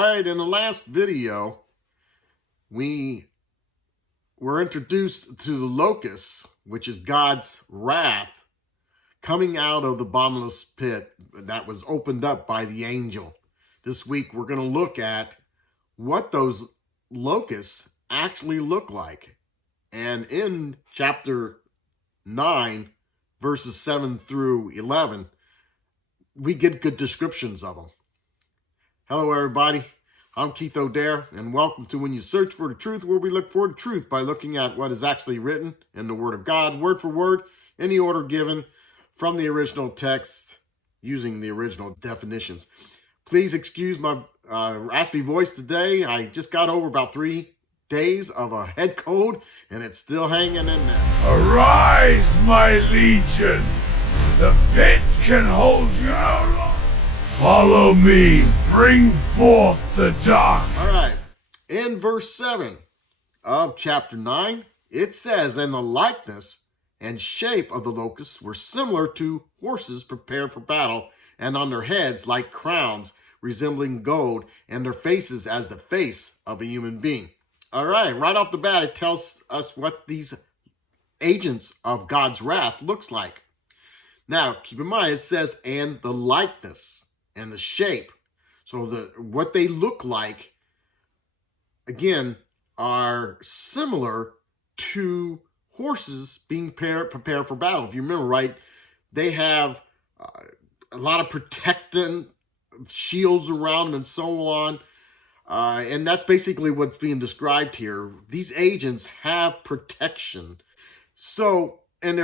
All right, in the last video, we were introduced to the locusts, which is God's wrath coming out of the bottomless pit that was opened up by the angel. This week, we're going to look at what those locusts actually look like. And in chapter 9, verses 7 through 11, we get good descriptions of them. Hello, everybody. I'm Keith O'Dare, and welcome to When You Search for the Truth, where we look for the truth by looking at what is actually written in the Word of God, word for word, in the order given from the original text, using the original definitions. Please excuse my raspy voice today. I just got over about 3 days of a head cold, and it's still hanging in there. Arise, my legion! The pit can hold you no longer. Follow me, bring forth the dark. All right, in verse 7 of chapter 9, it says, "And the likeness and shape of the locusts were similar to horses prepared for battle, and on their heads like crowns resembling gold, and their faces as the face of a human being." All right off the bat, it tells us what these agents of God's wrath looks like. Now, keep in mind, it says, and the likeness and the shape. So what they look like, again, are similar to horses being prepared for battle. If you remember, right, they have a lot of protecting shields around them and so on. And that's basically what's being described here. These agents have protection. So, and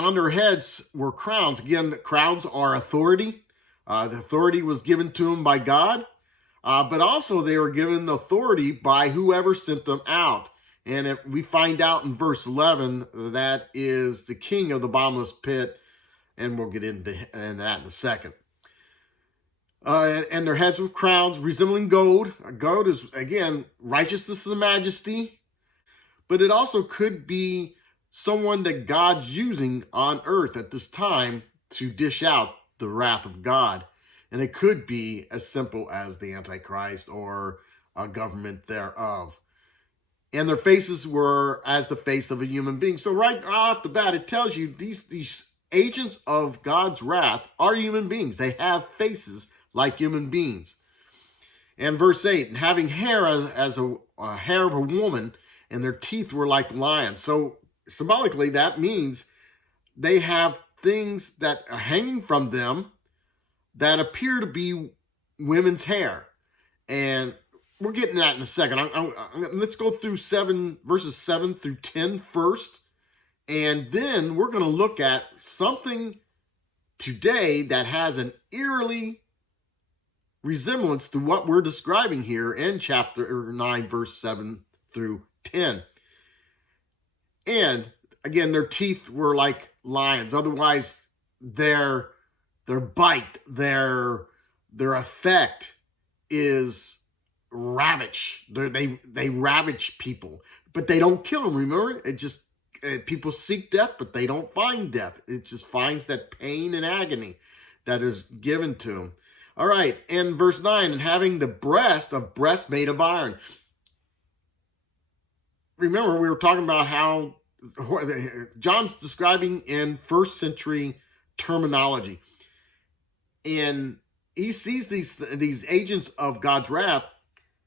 on their heads were crowns. Again, the crowns are authority. The authority was given to them by God, but also they were given authority by whoever sent them out. And if we find out in verse 11, that is the king of the bottomless pit, and we'll get into that in a second. And their heads were crowns resembling gold. Gold is, again, righteousness and majesty, but it also could be someone that God's using on earth at this time to dish out the wrath of God. And it could be as simple as the Antichrist or a government thereof. And their faces were as the face of a human being. So right off the bat, it tells you these agents of God's wrath are human beings. They have faces like human beings. And verse 8, and having hair as a hair of a woman, and their teeth were like lions. So symbolically, that means they have things that are hanging from them that appear to be women's hair. And we're getting that in a second. Let's go through verses 7 through 10 first. And then we're going to look at something today that has an eerily resemblance to what we're describing here in chapter 9, verse 7 through 10. And again, their teeth were like lions. Otherwise, their bite, their effect is ravage. They ravage people, but they don't kill them. Remember, it just people seek death, but they don't find death. It just finds that pain and agony that is given to them. All right, in verse 9, and having the breast made of iron. Remember, we were talking about how John's describing in first century terminology. And he sees these agents of God's wrath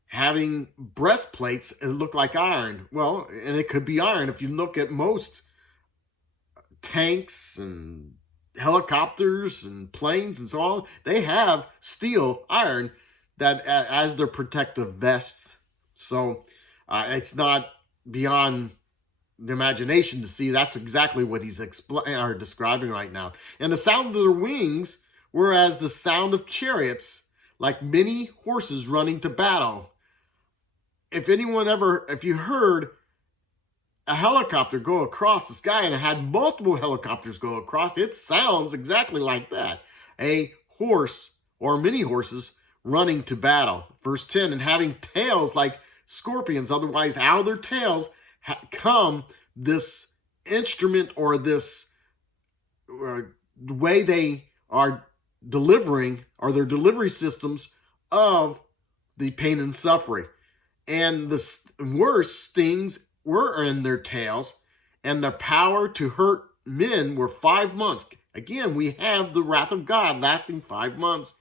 having breastplates that look like iron. Well, and it could be iron. If you look at most tanks and helicopters and planes and so on, they have steel, iron, that as their protective vest. So it's not beyond the imagination to see that's exactly what he's describing right now. And the sound of their wings were as the sound of chariots, like many horses running to battle. If you heard a helicopter go across the sky, and it had multiple helicopters go across, it sounds exactly like that. A horse or many horses running to battle. Verse 10, and having tails like scorpions, otherwise out of their tails come this instrument or this way they are delivering, or their delivery systems of the pain and suffering. And the worst stings were in their tails, and the power to hurt men were 5 months. Again, we have the wrath of God lasting 5 months.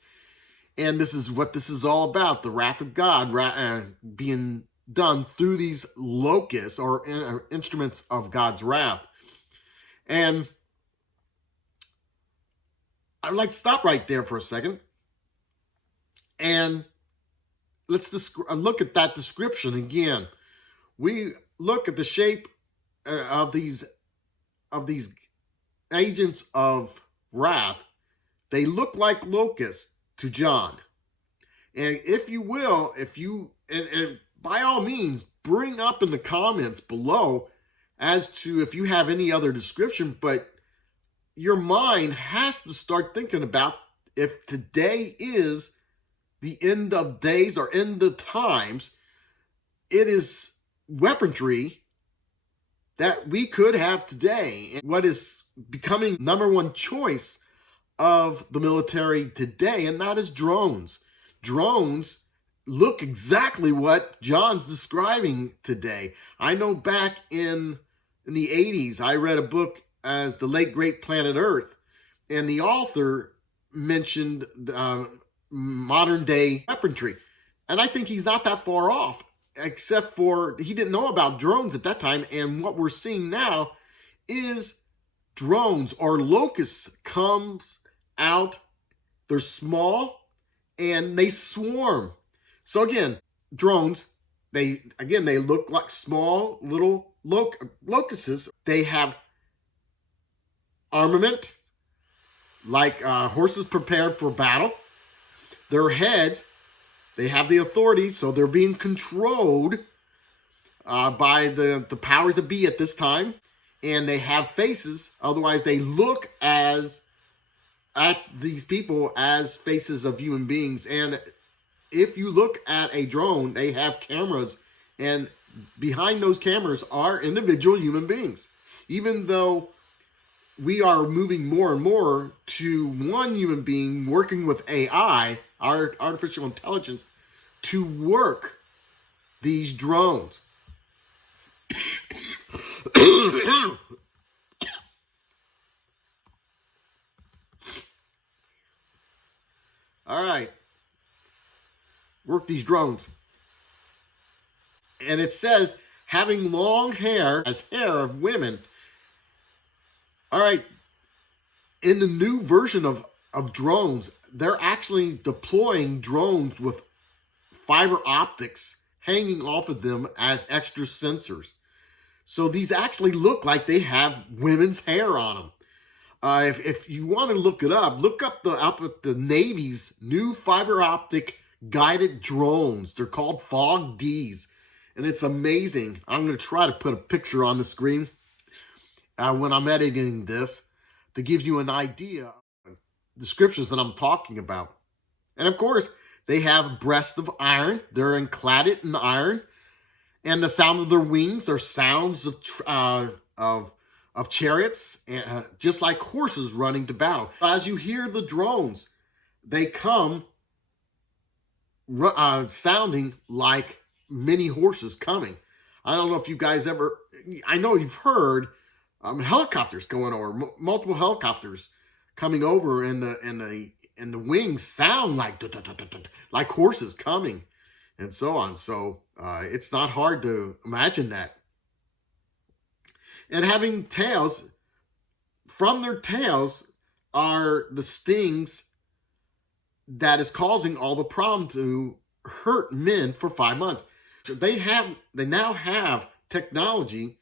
And this is what this is all about, the wrath of God being done through these locusts or instruments of God's wrath. And I'd like to stop right there for a second. And let's look at that description again. We look at the shape of these agents of wrath. They look like locusts to John. And if you will, and by all means, bring up in the comments below as to if you have any other description, but your mind has to start thinking about if today is the end of days or end of times, it is weaponry that we could have today. What is becoming number one choice of the military today, and that is drones. Drones look exactly what John's describing today. I know back in the 80s, I read a book as The Late Great Planet Earth, and the author mentioned modern day weaponry. And I think he's not that far off, except for he didn't know about drones at that time. And what we're seeing now is drones or locusts comes out. They're small and they swarm. So again, drones, they look like small little locusts. They have armament, like horses prepared for battle. Their heads, they have the authority, so they're being controlled by the powers that be at this time. And they have faces, otherwise they look at these people as faces of human beings. And if you look at a drone, they have cameras, and behind those cameras are individual human beings. Even though we are moving more and more to one human being working with AI, our artificial intelligence, to work these drones. All right. Work these drones. And it says having long hair as hair of women. All right. In the new version of drones, they're actually deploying drones with fiber optics hanging off of them as extra sensors. So these actually look like they have women's hair on them. If you want to look it up, look up the Navy's new fiber optic guided drones. They're called Fog Ds, and it's amazing. I'm going to try to put a picture on the screen when I'm editing this to give you an idea of the descriptions that I'm talking about. And of course, they have breasts of iron. They're cladded in iron, and the sound of their wings are sounds of chariots, just like horses running to battle. As you hear the drones, they come sounding like many horses coming. I don't know if you guys ever, I know you've heard helicopters going over, multiple helicopters coming over, and the wings sound like horses coming, and so on. So it's not hard to imagine that. And having tails, from their tails are the stings that is causing all the problem to hurt men for 5 months. So they now have technology,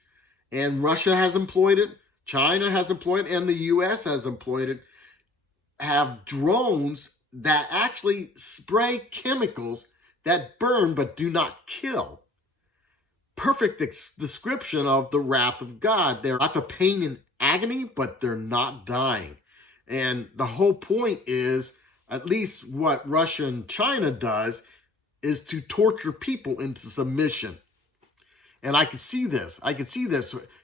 and Russia has employed it, China has employed it, and the US has employed it, have drones that actually spray chemicals that burn but do not kill. Perfect description of the wrath of God. There are lots of pain and agony, but they're not dying. And the whole point is, at least what Russia and China does, is to torture people into submission. And I can see this.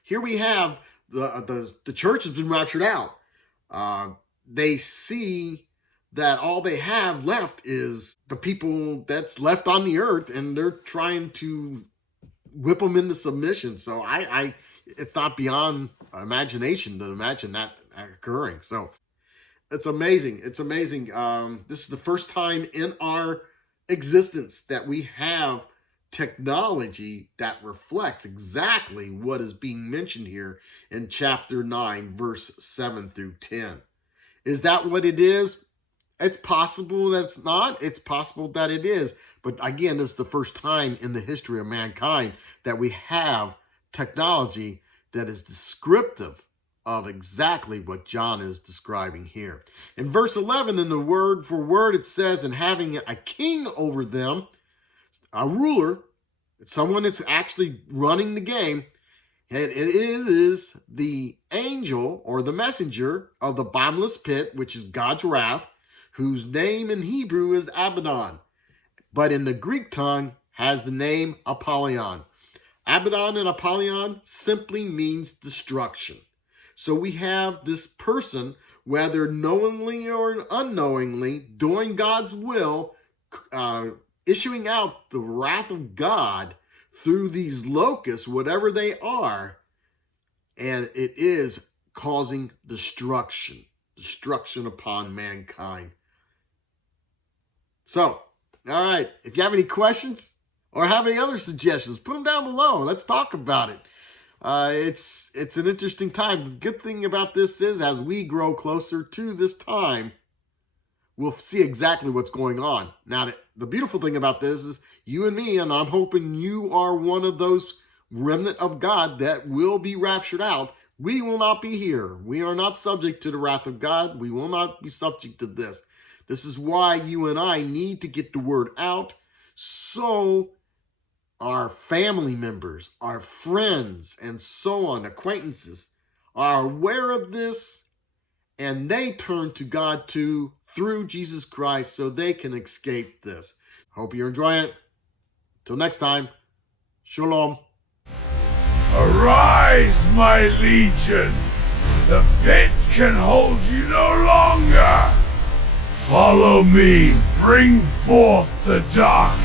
Here we have the church has been raptured out. They see that all they have left is the people that's left on the earth, and they're trying to whip them into submission. So it's not beyond imagination to imagine that occurring. So it's amazing. It's amazing. This is the first time in our existence that we have technology that reflects exactly what is being mentioned here in chapter 9, verse 7 through 10. Is that what it is? It's possible that it's not. It's possible that it is. But again, it's the first time in the history of mankind that we have technology that is descriptive of exactly what John is describing here. In verse 11, in the word for word, it says, and having a king over them, a ruler, someone that's actually running the game, and it is the angel or the messenger of the bottomless pit, which is God's wrath, whose name in Hebrew is Abaddon, but in the Greek tongue has the name Apollyon. Abaddon and Apollyon simply means destruction. So we have this person, whether knowingly or unknowingly, doing God's will, issuing out the wrath of God through these locusts, whatever they are, and it is causing destruction upon mankind. So, all right, if you have any questions or have any other suggestions, put them down below. Let's talk about it. It's an interesting time. The good thing about this is, as we grow closer to this time, we'll see exactly what's going on. Now, the beautiful thing about this is you and me, and I'm hoping you are one of those remnant of God that will be raptured out. We will not be here. We are not subject to the wrath of God. We will not be subject to this. This is why you and I need to get the word out, so our family members, our friends, and so on, acquaintances, are aware of this, and they turn to God too through Jesus Christ so they can escape this. Hope you're enjoying it. Till next time, shalom. Arise, my legion! The pit can hold you no longer! Follow me, bring forth the dark